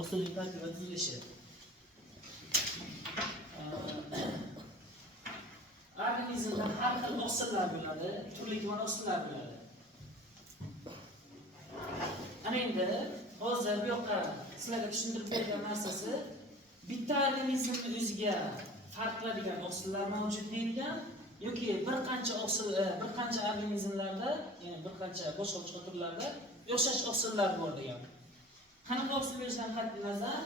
oqsillik tarkibi tuzilishi. Organizmda har xil oqsillar bo'ladi, turli-tuman oqsillar bo'ladi. Ana endi hozir bu yoqqa sizlarga tushuntirib bergan narsasi bitta organizmning o'ziga farq qiladigan oqsillar mavjud deyilgan yoki bir qancha organizmlarda, ya'ni bir qancha boshqa turlarda o'xshash oqsillar bor degan. Qanaqa oqsil bo'lishidan qat'iy nazar,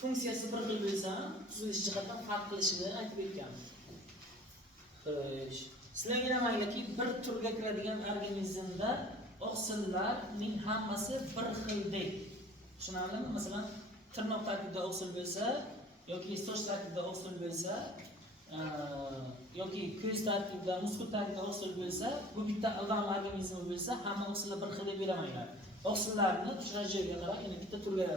funksiyasi bir xil bo'lsa ham tuzilish jihatdan farq qilishini aytib o'tgan. Xo'sh, sizlarga aytaymanki, bir turga kiradigan organizmda oqsillarning hammasi bir xildek. Tushunarlimi? Masalan, tirnoq tarkibida oqsil bo'lsa yoki soch tarkibida oqsil bo'lsa, yoki ko'z tarkibida, muskul tarkibida oqsil bo'lsa, bu bitta odam organizmi bo'lsa, hamma oqsillar bir xil deb beramaylar. Oqsillarni tushunish joyiga qarab, ya'ni bitta turga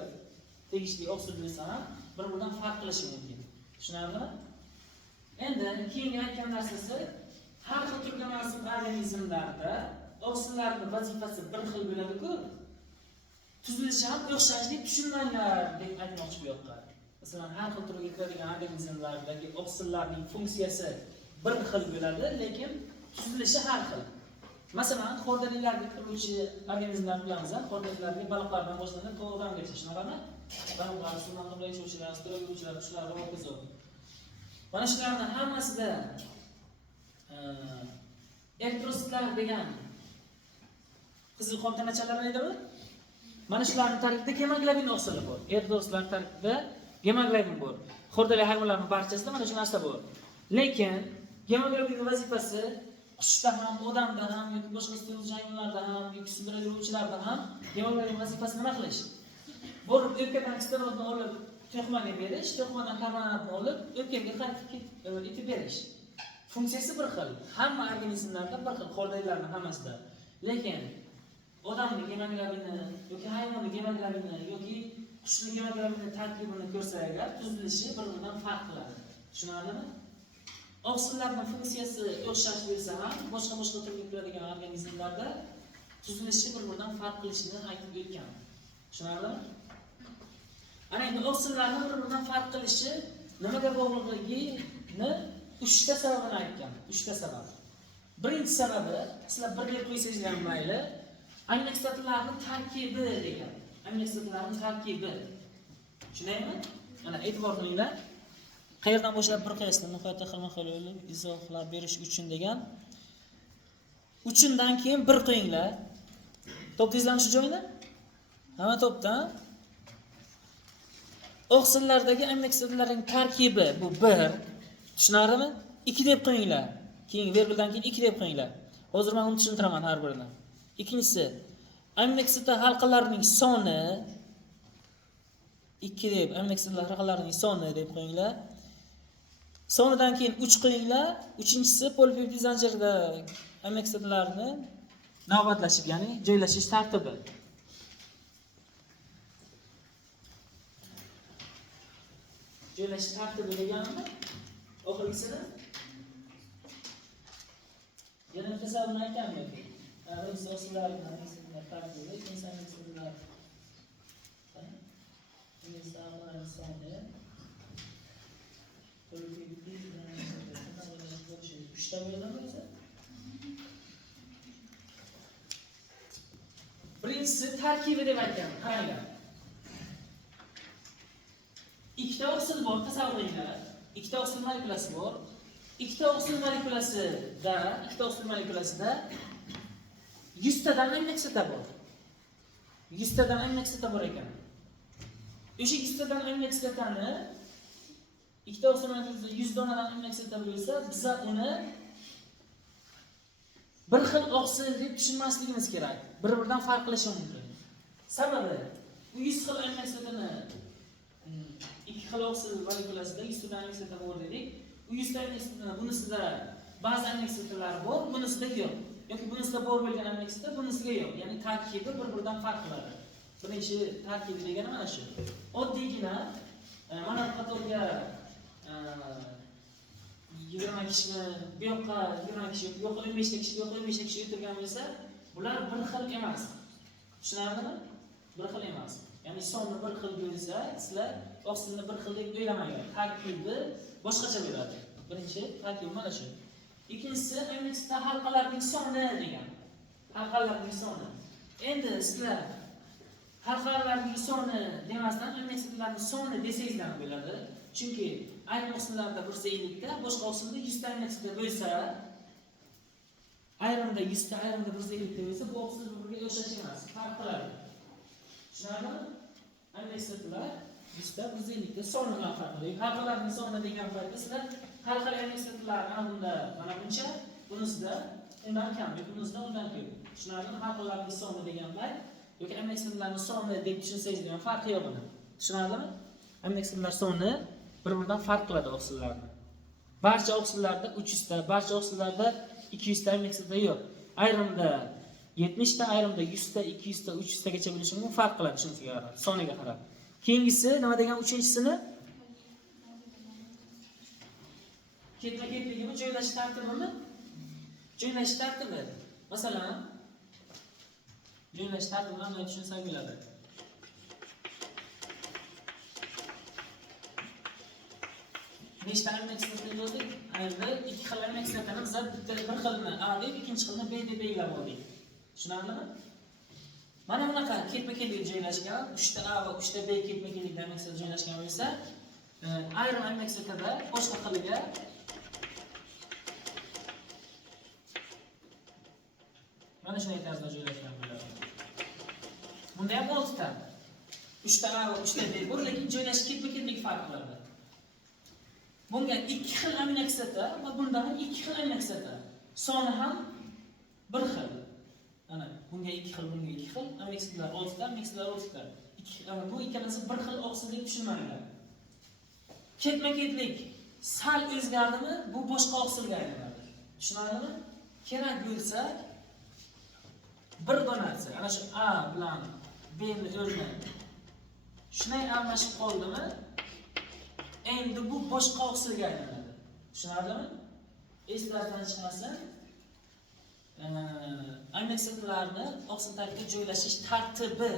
tegishli oqsil bo'lsa ham bir-biridan farq qilishi mumkin. Tushunarlimi? Endi keyingi aytgan narsasi, har xil turga mansub organizmlarda oqsillarning vazifasi bir xil bo'ladi-ku, tuzilishi ham o'xshash deb tushunmanglar deb aytmoqchi bu yoqqa. Masalan, har xil turga kiradigan organizmlardagi oqsillarning funksiyasi bir xil bo'ladi, lekin tuzilishi har xil. Masalan, xordalilarga kiruvchi organizmlarni bilamiz, xordalilarga baliqlardan boshlanib to'g'ridangacha, shunaqami? Baliqlar, suvdan qimray yashovchilar, sudrab yuruvchilar, shular va hokazo. Mana shularning hammasida elektrositlar degan qizil qon tanachalarni aytadi. Mana shularning tarkibida gemoglobin oqsili bor. Elektrositlar tarkibida gemoglobin bor. Xordali hayvonlarning barchasida mana shu narsa bor. Lekin gemoglobinning vazifasi qushda ham, odamda ham, yoki boshqa suyuqchi hayvonlarda ham, yoki sudrab yuruvchilarda ham gemoglobin vazifasi nima qilish? Borib o'pkadan kislorodni olib to'qmaga berish, to'qmadan karbonatni olib o'pkaga qaytib etib berish. Funksiyasi bir xil. Hamma organizmlarda bir xil, xordalilarning hammasida. Lekin odamning gemoglobini yoki hayvonning gemoglobini yoki qushning gemoglobini tarkibini ko'rsak agar, tuzilishi bir-biridan farq qiladi. Tushunarlimi? Oqsillarning funksiyasi o'xshash bo'lsa ham, boshqa turga kiradigan organizmlarda tuzilishi bir-biridan farq qilishini aytib o'tgan. Tushunarlimi? Ana endi oqsillarning bir-biridan farq qilishi nimaga bog'liqligini 3 ta sababini aytgan. 3 ta sabab. Birinchi sababi, sizlar bir deb qo'ysangiz ham mayli, aminokislotlarning tarkibi degan. Aminokislotlarning tarkibi. Tushunaymi? Mana e'tibor qilinglar. Qayerdan boshlab bir qo'yasizlar, nihoyatda xilma-xil izohlar berish uchun degan. 3dan keyin bir qo'yinglar. Topdingizlarmi shu joyda? Hamma topdan. Oqsillardagi aminokislotlarning tarkibi bu 1. Tushunarlimi? 2 deb qo'yinglar. Keyin verguldan keyin 2 deb qo'yinglar. Hozir men uni tushuntiraman har birini. Ikkinchisi, aminokislot halqalarining soni 2 deb, aminokislot halqalarining soni deb qo'yinglar. Sonidan keyin 3 qo'yinglar. Uchinchisi, polipeptid zanjirida aminokislotlarni navbatlashib, ya'ni joylashish tartibi. Joylashish tartibi deganimi? Oxirgisida yana bitta sababni aytganman yoki. Birinchisi oqsillarning tarkibi, ikkinchisi aminokislotlar. Aminokislotlarning soni, polipeptid zanjirida 3 ta bo'ladimi o'zi? Birinchisi tarkibi deb aytgan. Qaranglar. Ikkita oqsil bor, tasavvur qilinglar. Ikkita oqsil molekulasi bor. Ikkita oqsil molekulasida 100 tadan aminokislota bor. 100 tadan aminokislota bor ekan. O'sha 100 tadan aminokislotani ikkita oqsil molekulasida 100 donadan aminokislota bo'lsa, biz uni bir xil oqsil deb tushunmasligimiz kerak. Bir-biridan farq qilishi mumkin. Sababi, bu 100 xil aminokislotani ikki xil oqsil molekulasida 100 tadan aminokislota bor dedik. U 100 ta aminokislotani bunisida ba'zi aminokislotlar bor, bunisida yo'q. Yoki bunisida bor bo'lgan aminokislota, bunisiga yo'q. Ya'ni tarkibi bir-biridan farq qiladi. Birinchi tarkibi degani mana shu. Oddiygina mana bu qatorga 20 kishini bu yoqqa 20 kishi, bu yoqqa 15 ta kishi, bu yoqqa 15 ta kishi o'tirgan bo'lsa, bular bir xil emas. Tushunarlimi? Bir xil emas. Ya'ni ya'ni sonni bir xil bo'lsa, sizlar oqsilni bir xil deb o'ylamanglar. Tarkibi boshqacha bo'ladi. Birinchi tarkib mana shu. Ikkinchisi MX'da halqalarning soni degan. Halqalarning soni. Endi sizlar halqalarning soni demasdan MX'larning soni desangizlar bo'ladi. Chunki ayrim oqsillarda 150 ta, boshqa oqsilda 100 ta MX'da bo'lsa, ayrimda 100 ta, ayrimda 150 ta bo'lsa, bu oqsil bir-biriga o'xshash emas, farq qiladi. Tushunarlimi? MX'lar 100 ta, 150 ta soni bilan farq qiladi. Halqalarning soni degan paytda sizlar halqalar MX'lar bunda mana buncha, bunisida undan kam, bunisida undan ko'p. Tushunarlimi? Halqalarning soni degan payt yoki MX'larning soni deb tushunsangiz ham farqi yo'q buni. Tushunarlimi? MX'lar soni bir-biridan farq qiladi oqsillarni. Barcha oqsillarda 300 ta, barcha oqsillarda 200 ta MX'da yo'q. Ayrimda 70 ta, ayrimda 100 ta, 200 ta, 300 tagacha bo'lishi mumkin, farq qiladi shunga qarab, soniga qarab. Keyingisi nima degan uchinchisini? Ketma-ketligimi, joylash tartibimi? Joylash tartibi. Masalan, joylash tartibini ham tushunsak bo'ladi. Nechta MX'ni yozdik? Endi ikki xil MX'larni biz bitta bir xilni A deb, ikkinchi xilni B deb belgilab oldik. Tushunarlimi? Mana bunaqa ketma-ketlik joylashgan, 3 ta A va 3 ta B ketma-ketlik MX'lar joylashgan bo'lsa, ayrim MX'larda boshqa xiliga mana shunday tarzda joylashgan bo'ladi. Bunda ham 6 ta. 3 ta A va 3 ta B bor, lekin joylash ketma-ketlik farq qiladi. Bunga 2 xil amino kislota va bunda ham 2 xil amino kislota. Soni ham bir xil. Mana bunga 2 xil, bunga 2 xil. Amino kislotalar 6 ta, amino kislotalar 6 ta. Bu ikkalasi bir xil oqsil deb tushunmanglar. Ketma-ketlik sal o'zgardimi, bu boshqa oqsilga aylanadi. Tushunarlimi? Kerak bo'lsa bir donasi, ana shu A bilan B ni o'rni shunday almashib qoldimi? Endi bu boshqa oqsilga aylanadi. Tushunarlimi? Eslardan chiqmasin. Aminokislotlarni oqsil tarkibiga joylashish tartibi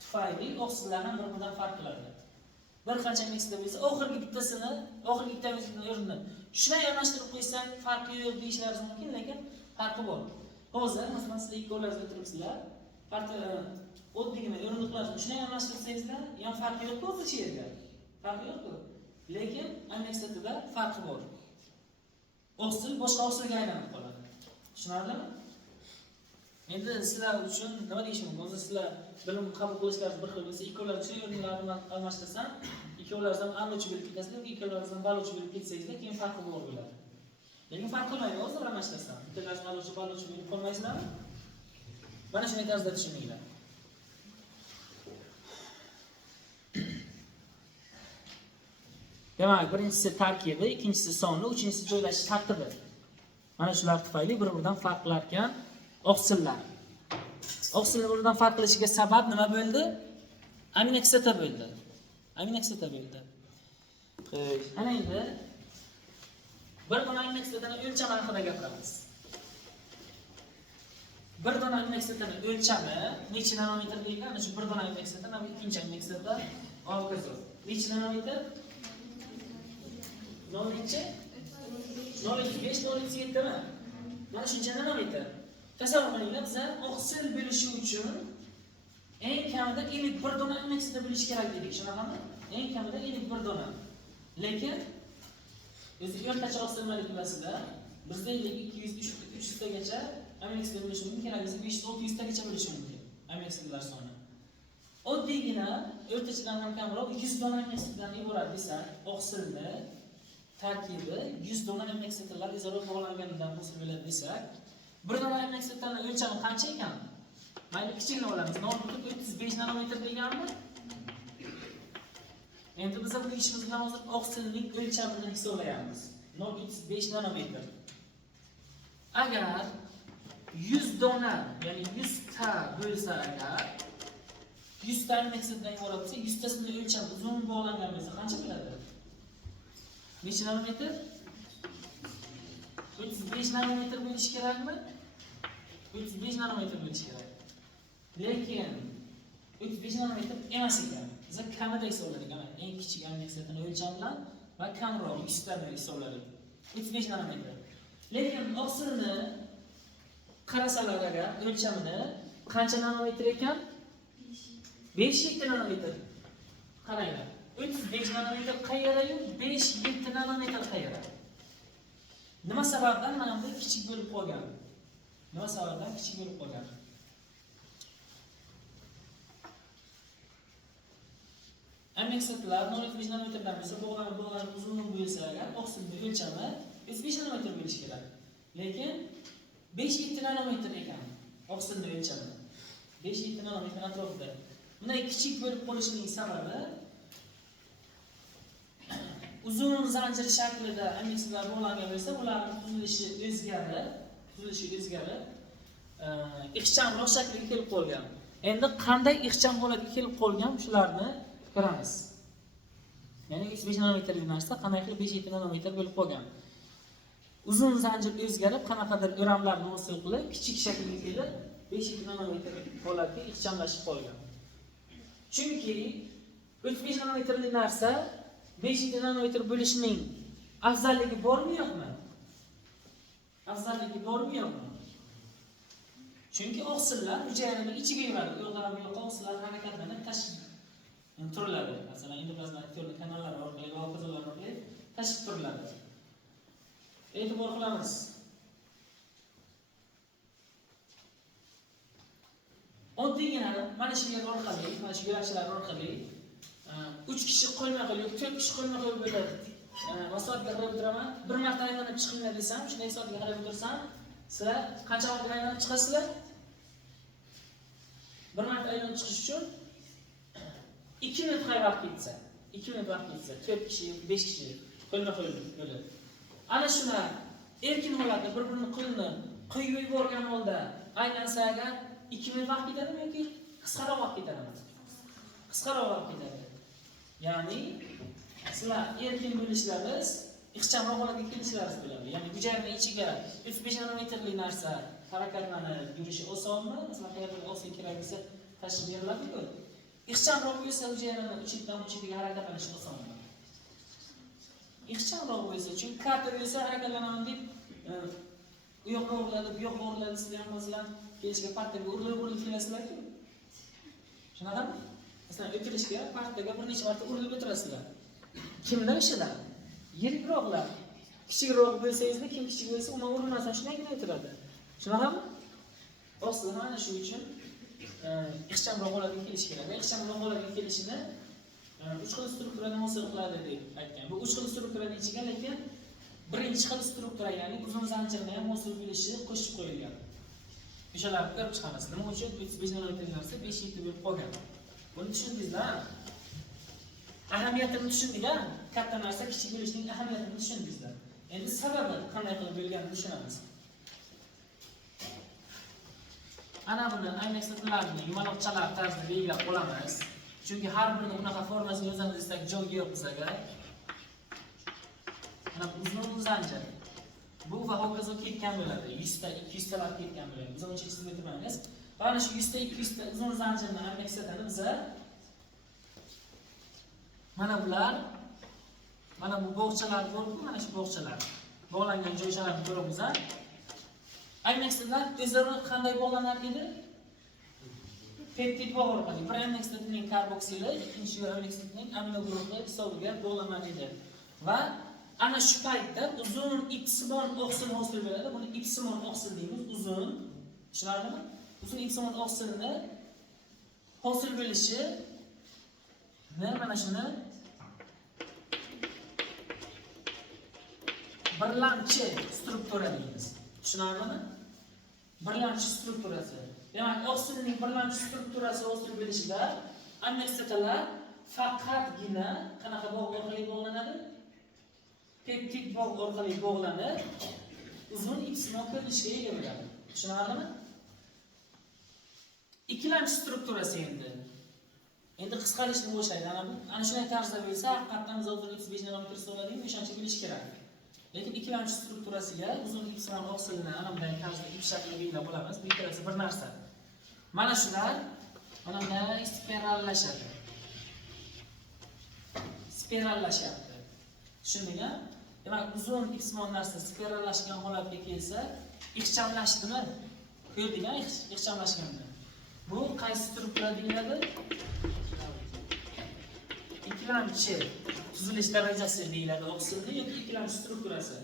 tufayli oqsillar ham bir-biridan farq qiladi. Bir qancha aminokislotlar bo'lsa, oxirgi bittasini, oxirgi bitta aminokislotni o'rnini shunday almashtirib qo'ysak, farqi yo'q deyishlaringiz mumkin, lekin farqi bor. Hozir masalan sizlar ikkovlaringiz o'tiribsizlar, farqi oddiygina o'rindiqlarni shunday almashtirsangizlar, ham farqi yo'q-ku o'zi yerda. Farqi yo'q-ku. Lekin aminokislotda farqi bor. Oqsil boshqa oqsilga aylanib qoladi. Tushunarlimi? Endi sizlar uchun nima deyishim mumkin? Hozir sizlar bilim qabul qilishlaringiz bir xil bo'lsa, ikkovlaringiz shu o'rinlarni almashtirsam, ikkovlaringiz ham a'lochi bo'lib ketasizlar, ikkovlaringiz ham balochi bo'lib ketsangizlar, keyin farqi bor bo'ladi. Lekin farq qilmaydi, hozir almashtirsam, bittalaringiz a'lochi, balochi bo'lib qolmaysizlarmi? Mana shunday tarzda tushuninglar. Demak, birinchisi tarkibi, ikkinchisi soni, uchinchisi joylashish tartibi. Mana shular tufayli bir-biridan farq qilarkan oqsillar. Oqsillar bir-biridan farq qilishiga sabab nima bo'ldi? Aminokislota bo'ldi. Aminokislota bo'ldi. Ana endi bir dona aminokislotaning o'lchami haqida gapiramiz. Bir dona aminokislotaning o'lchami necha nanometr deyilgan? Ana shu bir dona aminokislota, mana ikkinchi aminokislota olg'izor. Necha nanometr? 0.5-0.7 mi? Mana shuncha nanometr. Tasavvur qilinglar, biz oqsil bo'lishi uchun eng kamida 51 dona aminokislota bo'lishi kerak dedik, shunaqami? Eng kamida 51 dona. Lekin o'zi o'rtacha oqsil molekulasida bizda 200-300 tagacha aminokislota bo'lishi mumkin, keraksa 500-600 tagacha bo'lishi mumkin aminokislotalar soni. Oddiygina o'rtachadan ham kamroq 100 dona aminokislotadan iborat desak, oqsilni tarkibi 100 dona aminokislotalar o'zaro bog'langanidan hosil bo'ladi desak, bir dona aminokislotaning o'lchami qancha ekan? Mayli kichikni olamiz. 0.35 nanometr deganmi? Endi biz bu ishimiz bilan hozir oqsilning o'lchamini hisoblayapmiz. 0.35 nanometr. Agar 100 dona, ya'ni 100 ta bo'lsa agar 100 ta aminokislotadan iborat bo'lsa, 100 tasining o'lchami uzun bog'langan bo'lsa qancha bo'ladi? Necha nanometr? 35 nanometr bo'lishi kerakmi? 35 nanometr bo'lishi kerak. Lekin 35 nanometr emas ekan. Biz kamida hisobladik, mana eng kichik amniksiyatini o'lcham bilan va kamroq 100 tadan hisobladik. 35 nanometr. Lekin oqsilni qarasalar agar o'lchamini qancha nanometr ekan? 5-7 nanometr. Qaranglar. 35 nanometr qayerda-yu 5-7 nanometr qayerda? Nima sababdan mana bunday kichik bo'lib qolgan? Nima sababdan kichik bo'lib qolgan? Amniksiyatlar 0.5 nanometrdan bo'lsa, bo'g'lanib uzun bo'lsa agar oqsilni o'lchami 35 nanometr bo'lishi kerak. Lekin 5-7 nanometr ekan oqsilni o'lchami. 5-7 nanometr atrofida. Bunday kichik bo'lib qolishining sababi uzun zanjir shaklida amniksiyatlar bog'langan bo'lsa, ularning tuzilishi o'zgarib, ixchamroq shaklga kelib qolgan. Endi qanday ixcham holatga kelib qolgan shularni ko'ramiz. Ya'ni 35 nanometrlik narsa qanday qilib 5-7 nanometr bo'lib qolgan. Uzun zanjir o'zgarib, qanaqadir o'ramlarni hosil qilib, kichik shaklga kelib 5-7 nanometr holatga ixchamlashib qolgan. Chunki 35 nanometrlik narsa 5-7 nanometr bo'lishining afzalligi bormi yo'qmi? Afzalligi bormi yo'qmi? Chunki oqsillar hujayraning ichiga yuradi. U yoqdan bu yoqqa oqsillar harakatlanib tashib turiladi. Masalan, endoplazmatik kanallar orqali va hokazolar orqali tashib turiladi. E'tibor qilamiz. Oddiygina mana shu yer orqali, mana shu yo'lakchalar orqali 3 kishi qo'ymay qo'yib, 4 kishi qo'ymay qo'yib bo'ladi. Masofatga qarab o'tiraman. Bir marta aylanib chiqinglar desam, shunday soatga qarab o'tirsam, sizlar qancha vaqt aylanib chiqasizlar? Bir marta aylanib chiqish uchun 2 minut vaqt ketsa, 2 minut vaqt ketsa, 4 kishi, 5 kishi qo'ymay qo'yib bo'ladi. Ana shular erkin holatda bir-birini qo'lini qo'yib yuborgan holda aylansa agar 2 minut vaqt ketadimi yoki qisqaroq vaqt ketadimi? Qisqaroq vaqt ketadi. Ya'ni sizlar erkin bo'lishlaringiz, ixchamroq holatga kelishlaringiz bo'ladi. Ya'ni hujayraning ichiga 35 nanometrli narsa harakatlanib yurishi osonmi? Masalan, qayerdir oqsil kerak bo'lsa tashib beriladi-ku. Ixchamroq bo'lsa hujayraning uchidan uchiga harakatlanishi osonmi? Ixchamroq bo'lsa, chunki katta bo'lsa harakatlanaman deb u yoqqa o'riladi, bu yoqqa o'riladi, sizlar ham masalan kelishga partaga urilib kelasizlar-ku. Shunaqami? Masalan, o'tirishga partaga bir necha marta urilib o'tirasizlar. Kimlar ishlar? Yirikroqlar. Kichikroq bo'lsangiz, kim kichik bo'lsa, uni urilmasdan shundaygina o'tiradi. Shunaqami? Oqsil mana shu uchun ixchamroq holatga kelish kerak. Va ixchamroq holatga kelishini 3 xil strukturadan hosil qiladi deb aytgan. Bu 3 xil strukturadan ichiga lekin birinchi xil struktura, ya'ni uzun zanjirni ham hosil bo'lishi qo'shib qo'yilgan. O'shalarni ko'rib chiqamiz. Nima uchun 35 nanometr narsa 5-7 bo'lib qolgan? Buni tushundingizlar? Ahamiyatini tushundinglar? Katta narsa kichik bo'lishining ahamiyatini tushundingizlar. Endi sababi qanday qilib bo'lganini tushunamiz. Ana buni amniksiyatlarni yumaloqchalar tarzida belgilab olamiz. Chunki har birini bunaqa formasini yozamiz desak joyi yo'q bizga. Mana uzun zanjir. Bu va hokazo ketgan bo'ladi. 100 ta, 200 talar ketgan bo'ladi. Biz uncha chizib o'tirmaymiz. Mana shu 100 ta, 200 ta uzun zanjirni amniksiyatini biz mana bular, mana bu bog'chalar bor-ku, mana shu bog'chalar. Bog'langan joylarni ko'ramiz. Amniksiyatlar o'zaro qanday bog'lanar edi? Peptid bog' orqali. Bir amniksiyatning karboksili ikkinchi amniksiyatning amino guruhi hisobiga bog'lanar edi. Va ana shu paytda uzun ipsimon oqsil hosil bo'ladi. Buni ipsimon oqsil deymiz, uzun. Tushunarlimi? Uzun ipsimon oqsilni hosil bo'lishi mana shuni birlamchi struktura deymiz. Tushunarlimi? Birlamchi strukturasi. Demak, oqsilning birlamchi strukturasi hosil bo'lishida amniksiyatlar faqatgina qanaqa bog' orqali bog'lanadi? Peptid bog' orqali bog'lanib, uzun ipsimon ko'rinishga ega bo'ladi. Tushunarlimi? Ikkilamchi strukturasi endi qisqarishni boshlaydi. Ana shunday tarzda bo'lsa, haqiqatan biz hozir 35 nanometr hisobladik, o'shancha bilish kerak. Lekin ikkilamchi strukturasiga uzun ipsimon oqsilni ana bunday tarzda ip shaklida belgilab olamiz. Bu ikkalasi bir narsa. Mana shular Mana bunday spirallashadi. Spirallashyapti. Tushundingmi? Demak, uzun x-mon narsa spirallashgan holatga kelsa, ixchamlashdimi? Ko'rdingmi ixchamlashganini? Bu qaysi struktura deyiladi? Ikkilamchi tuzilish darajasi deyiladi oqsilni yoki ikkilamchi strukturasi.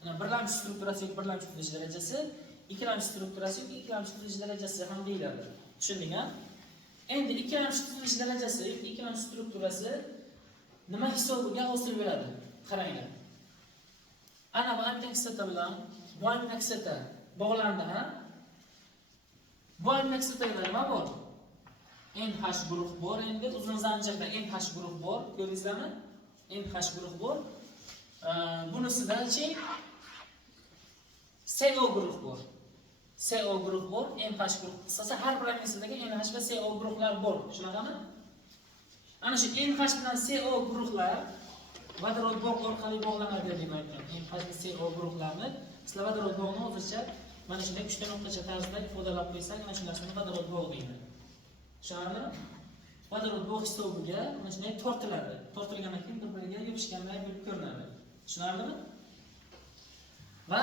Mana birlamchi strukturasi yoki birlamchi tuzilish darajasi, ikkilamchi strukturasi yoki ikkilamchi tuzilish darajasi ham deyiladi. Tushundingmi? Endi ikkilamchi tuzilish darajasi yoki ikkilamchi strukturasi nima hisobiga hosil bo'ladi? Qaranglar. Ana bu aminokislota bilan bu aminokislota bog'landi, ha? Bu aminokislotada nima bor? NH guruh bor, endi uzun zanjirda NH guruh bor, ko'rdingizlarmi? NH guruh bor. Bunisidachi CO guruh bor. CO guruh bor, NH guruh. Qisqasi har bir aminokislotadagi NH va CO guruhlar bor. Shunaqami? Ana shu NH bilan CO guruhlar vodorod bog' orqali bog'lanadi deb aytgan. NH va CO guruhlarni sizlar vodorod bog'ni hozircha mana shunday uchta nuqtacha tarzda ifodalab qo'ysak, mana shu narsani vodorod bog' deydi. Tushunarlimi? Vodorod bog' hisobiga mana shunday tortiladi. Tortilgandan keyin bir-biriga yopishganday bo'lib ko'rinadi. Tushunarlimi? Va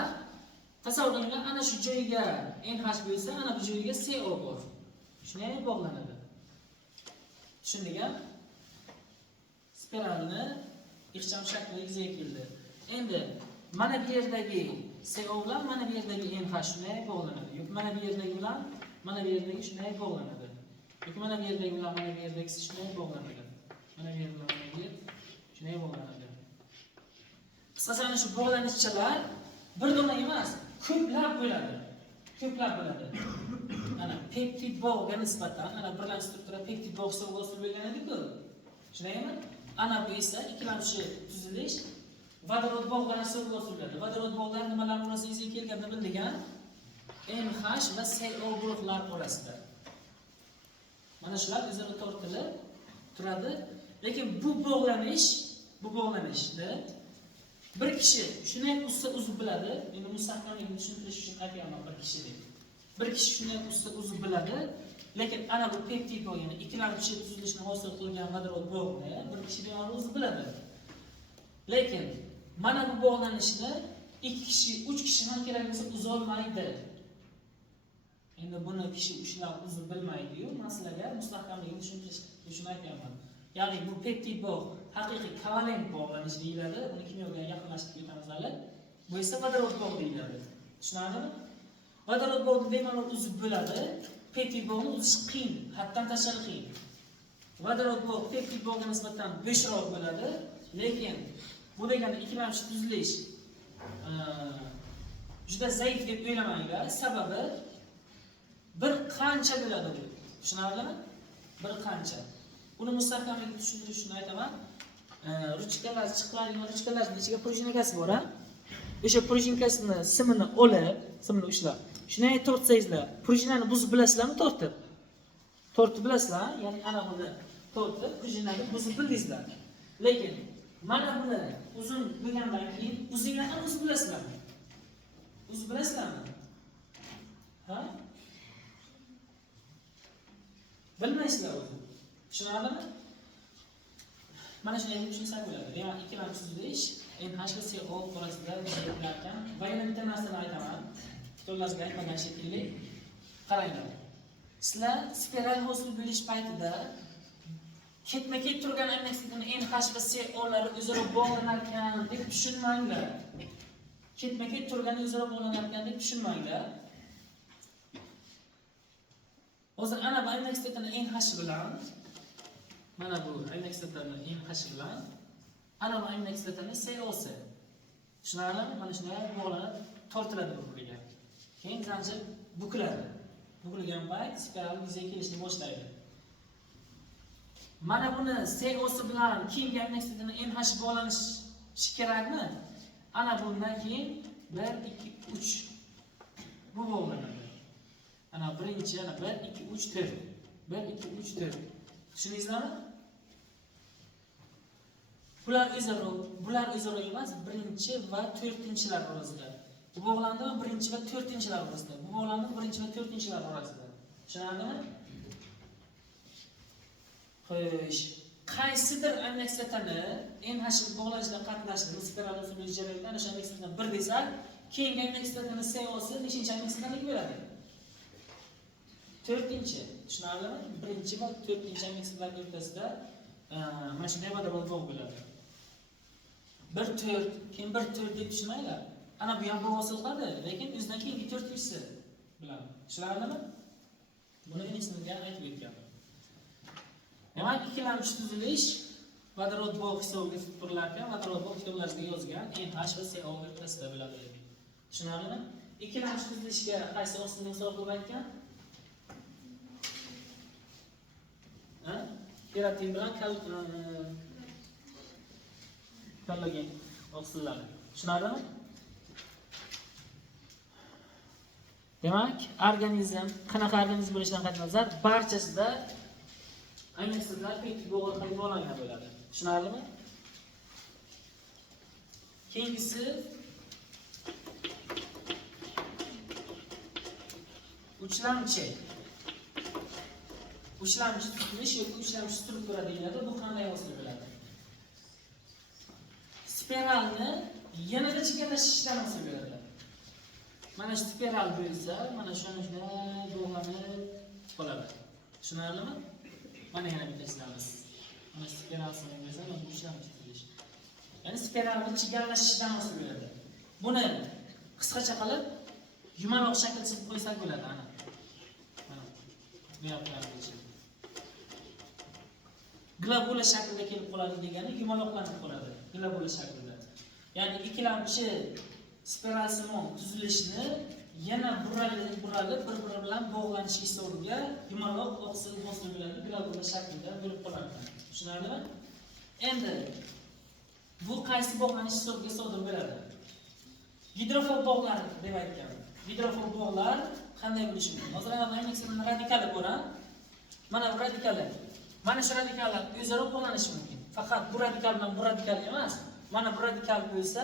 tasavvur qiling, ana shu joyiga NH bo'lsa, ana bu joyiga CO bor. Shunday bog'lanadi. Tushundingmi? Spiralni ixcham shakli yuzaga keldi. Endi mana bu yerdagi CO bilan mana bu yerdagi NH shunday bog'lanadi. Yo'q, mana bu yerdagi bilan mana bu yerdagi shunday bog'lanadi. Yo'q, mana bu yerdagi bilan mana bu yerdagi shunday bog'lanadi. Mana bu yer bilan mana bu yer shunday bog'lanadi. Qisqasi ana shu bog'lanishchalar bir dona emas, ko'plab bo'ladi. Ko'plab bo'ladi. Ana peptid bog'ga nisbatan ana birlamchi struktura peptid bog' hisobiga hosil bo'lgan edi-ku. Shundaymi? Ana bu esa ikkilamchi tuzilish vodorod bog'lari hisobiga hosil bo'ladi. Vodorod bog'lari nimalar orasida yuzaga kelganini bildigan NH va CO guruhlar orasida. Mana shular o'zaro tortilib turadi. Lekin bu bog'lanishda bir kishi shunday uzib biladi. Endi mustahkamlikni tushuntirish uchun aytyapman bir kishi deb. Bir kishi shunday uzib biladi. Lekin ana bu peptid bog' ya'ni ikkilamchi tuzilishni hosil qilgan vodorod bog'ni bir kishi bemalol uzib biladi. Lekin mana bu bog'lanishni 2 kishi, 3 kishi ham kerak bo'lsa uza olmaydi. Endi buni kishi ushlab uzib bilmaydi-yu, men sizlarga mustahkamligini tushuntirish uchun aytyapman. Ya'ni bu peptid bog' haqiqiy kovalent bog'lanish deyiladi. Buni kimyoga yaqinlashtirib o'tamiz hali. Bu esa vodorod bog' deyiladi. Tushunarlimi? Vodorod bog'ni bemalol uzib bo'ladi. Peptid bog'ni uzish qiyin, haddan tashqari qiyin. Vodorod bog' peptid bog'ga nisbatan bo'shroq bo'ladi, lekin bu degani ikkilamchi tuzilish juda zaif deb o'ylamanglar. Sababi bir qancha bo'ladi bu. Tushunarlimi? Bir qancha. Uni mustahkamlikni tushuntirish uchun aytaman. Ruchkalar, chiqlarning ruchkalarining ichiga prujinakasi bor, ha? O'sha prujinakasini simini olib, simini ushlab, shunday tortsangizlar, prujinani buzib bilasizlarmi tortib? Tortib bilasizlar, ya'ni ana buni tortib, prujinani buzib bildingizlar. Lekin mana buni uzun bo'lgandan keyin o'zingizlar ham uzib bilasizlarmi? Uzib bilasizlarmi? Ha? Bilmaysizlar o'zi. Tushunarlimi? Mana shunday tushunsak bo'ladi. Demak, ikkilamchi tuzilish NH va CO orasida bo'layotgan va yana bitta narsani aytaman. Kitoblaringizga aytmagan shekilli. Qaranglar. Sizlar spiral hosil bo'lish paytida ketma-ket turgan aminokislotani NH va CO lari o'zaro bog'lanar ekan deb tushunmanglar. Ketma-ket turgani o'zaro bog'lanar ekan deb tushunmanglar. Hozir ana bu aminokislotani NH bilan mana bu aminokislotani NH bilan ana bu aminokislotani COsi. Tushunarlimi? Mana shunday bog'lanib tortiladi bir-biriga. Keyin zanjir bukiladi. Bukilgan payt spiral yuzaga kelishni boshlaydi. Mana buni COsi bilan keyingi aminokislotani NH bog'lanishi kerakmi? Ana bundan keyin 1 2 3 bu bog'lanadi. Ana birinchi yana 1 2 3 4. 1 2 3 4. Tushundingizmi? Bular o'zaro emas, birinchi va 4-chilar orasida. Bu bog'landi birinchi va 4-chilar orasida. Bu bog'landi birinchi va 4-chilar orasida. Tushunarlimi? Xo'sh, qaysidir aminokislotani NH bog'lashda qatnashadi, spiral usulida jarayonda o'sha aminokislotani 1 desak, keyingi aminokislotani CO'si nechinchi aminokislotaniga bo'ladi? 4-chi. Tushunarlimi? 1-chi va 4-chi aminokislotlar o'rtasida mana shunday vodorod bog' bo'ladi. 1-4, keyin 1-4 deb tushunmanglar. Ana bu ham bog' hosilqadi, lekin o'zidan keyingi 4-chisi bilan. Tushunarlimi? Buni enisizga aytib o'tganman. Demak, ikkilamchi tuzilish vodorod bog' hisobiga turilar ekan, vodorod bog' hisoblasida yozgan NH va CO o'rtasida bo'ladi. Tushunarlimi? Ikkilamchi tuzilishga qaysi oqsilni misol qilib aytgan? Keratin bilan kollagen oqsillari. Tushunarlimi? Demak, organizm, qanaqa organizm bo'lishidan qat'iy nazar, barchasida aminokislotlar peptid bog' orqali bog'langan bo'ladi. Tushunarlimi? Keyingisi uchlamchi. Uchlamchi tuzilish yoki uchlamchi struktura deyiladi. Bu qanday hosil bo'ladi? Spiralni yanada chigallashishdan hosil bo'ladi. Mana spiral bo'lsa, mana shuni bog'lanib qoladi. Tushunarlimi? Mana yana bitta ishlamiz. Mana spiral bo'lsa, mana uchlamchi tuzilish. Ya'ni spiralni chigallashishidan hosil bo'ladi. Buni qisqacha qilib yumaloq shaklda chizib qo'ysak bo'ladi, ana. Bu yoqlargacha. Globula shaklida kelib qoladi degani yumaloqlanib qoladi, globula shaklida. Ya'ni ikkilamchi spiralsimon tuzilishni yana buralib bir-biri bilan bog'lanish hisobiga yumaloq oqsil hosil bo'ladi, globula shaklida bo'lib qoladi. Tushunarlimi? Endi bu qaysi bog'lanish hisobiga sodir bo'ladi? Gidrofob bog'lar deb aytgan. Gidrofob bog'lar qanday bo'lishi mumkin? Hozir aminokislotlarning radikali bor-a? Mana bu radikali. Mana shu radikallar o'zaro bog'lanishi mumkin. Faqat bu radikal bilan bu radikal emas. Mana bu radikal bo'lsa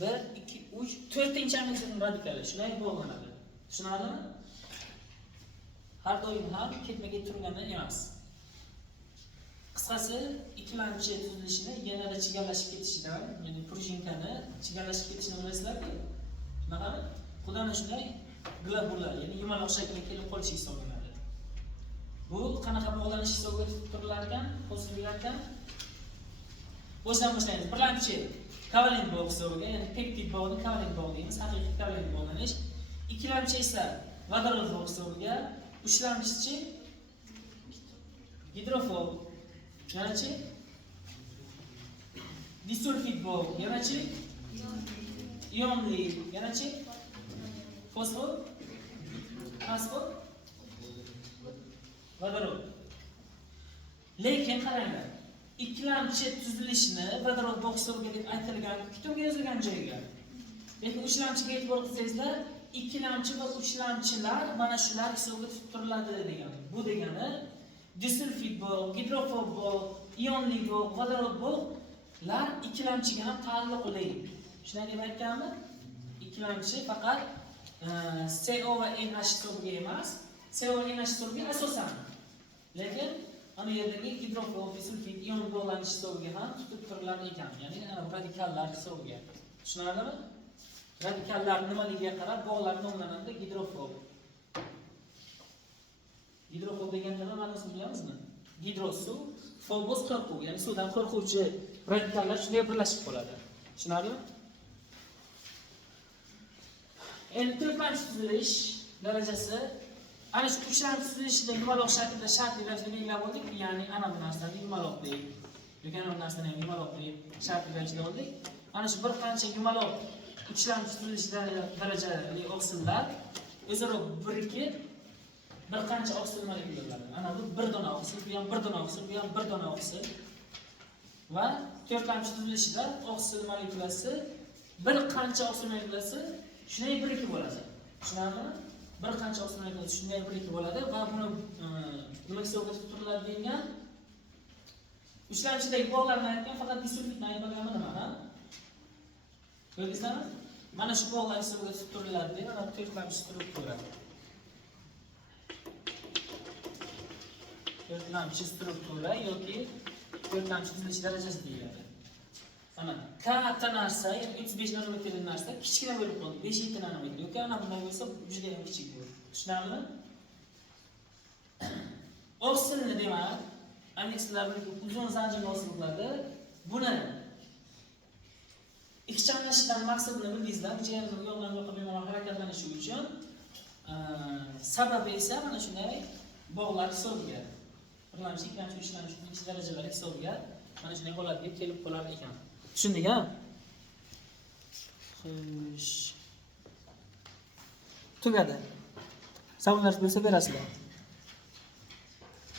1, 2, 3, 4-chi aminokislotning radikali shunday bog'lanadi. Tushunarlimi? Har doim ham ketma-ket turgani emas. Qisqasi, ikkilamchi tuzilishini yanada chigallashib ketishidan, ya'ni prujinканы chigallashib ketishini bilasizlar-ku. Shunaqami? Xudoni shunday globula, ya'ni yumaloq shaklga kelib qolishi hisoblanadi. Bu qanaqa bog'lanish hisobiga turilar ekan, hosillar ekan? Boshdan boshlaymiz. Birinchi kovalent bog' hisobiga, ya'ni peptid bog'ni kovalent bog' deymiz, haqiqiy kovalent bog'lanish. Ikkilamchi esa vodorod bog' hisobiga, uchlamchi gidrofob, ya'ni disulfid bog', ya'ni ionli, ya'ni fosfor, vodorod. Lekin qaranglar, ikkilamchi tuzilishni vodorod bog' hisobiga deb aytilgan, kitobga yozilgan joyiga. Lekin uchlamchiga e'tibor qilsangizlar, ikkilamchi va uchlamchilar mana shular hisobiga tutiladi degan. Bu degani disulfid bog', gidrofob bog', ionli bog', vodorod bog'lar ikkilamchiga ham taalluqli. Shunday deb aytganmi? Ikkilamchi faqat CO va NH hisobiga emas, CO va NH hisobiga asosan. Lekin ana yerdagi gidrofob, disulfid, ion bog'lanish hisobiga ham tutib turilar ekan. Ya'ni ana radikallar hisobiga. Tushunarlimi? Radikallar nimaligiga qarab bog'lar nomlanadi gidrofob. Gidrofob degan nima ma'nosini bilamizmi? Gidro suv, fobos qo'rquv, ya'ni suvdan qo'rquvchi radikallar shunday birlashib qoladi. Tushunarlimi? Endi to'rtinchi tuzilish darajasi ana shu uchlamchi tuzilishda yumaloq shaklda shartli ravishda belgilab oldik, ya'ni ana bu narsani yumaloq deb, yoki ana bu narsani ham yumaloq deb shartli ravishda oldik. Ana shu bir qancha yumaloq uchlamchi tuzilish darajali oqsillar o'zaro birikib bir qancha oqsil molekulalar. Ana bu bir dona oqsil, bu ham bir dona oqsil, bu ham bir dona oqsil. Va to'rtinchi tuzilishda oqsil molekulasi bir qancha oqsil molekulasi shunday birikib bo'ladi. Tushunarlimi? Bir qancha oqsil molekulasi shunday birikib bo'ladi va buni nima hisobiga tutiladi degan uchlamchidagi bog'larni aytgan, faqat disulfidni aytmaganmi nima, ha? Ko'rdingizmi? Mana shu bog'lar hisobiga tutiladi deb mana to'rtinchi struktura. to'rtlamchi struktura yoki to'rtlamchi tuzilish darajasi deyiladi. Mana katta narsa, 35 nanometrli narsa kichkina bo'lib qoldi, 5-7 nanometr yoki ana bunday bo'lsa juda ham kichik bo'ladi. Tushunarlimi? Oqsilni demak, amnikslarning uzun zanjirli oqsillarda buni ixchamlashidan maqsadini bildingizlar, jigarning yo'ldan yo'qqa bemalol harakatlanishi uchun sababi esa mana shunday bog'lar hisobiga, birlamchi, ikkilamchi, uchlamchi, ikkinchi darajalar hisobiga mana shunday holatga kelib qolar ekan. Tushundik-a? Xo'sh. Tugadi. Savollar bo'lsa berasizlar.